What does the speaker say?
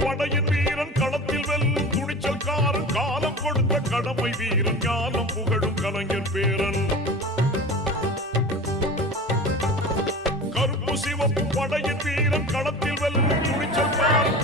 படையின் வீரன் களத்தில் வெல்லும் துணிச்சல்காரன் காலம் கொடுத்த கடமை வீரன் ஞானம் புகழும் கலைஞர் பேரன் கருப்பு சிவப்பு படையின் வீரன் களத்தில் வெல்லும் துணிச்சல்காரன்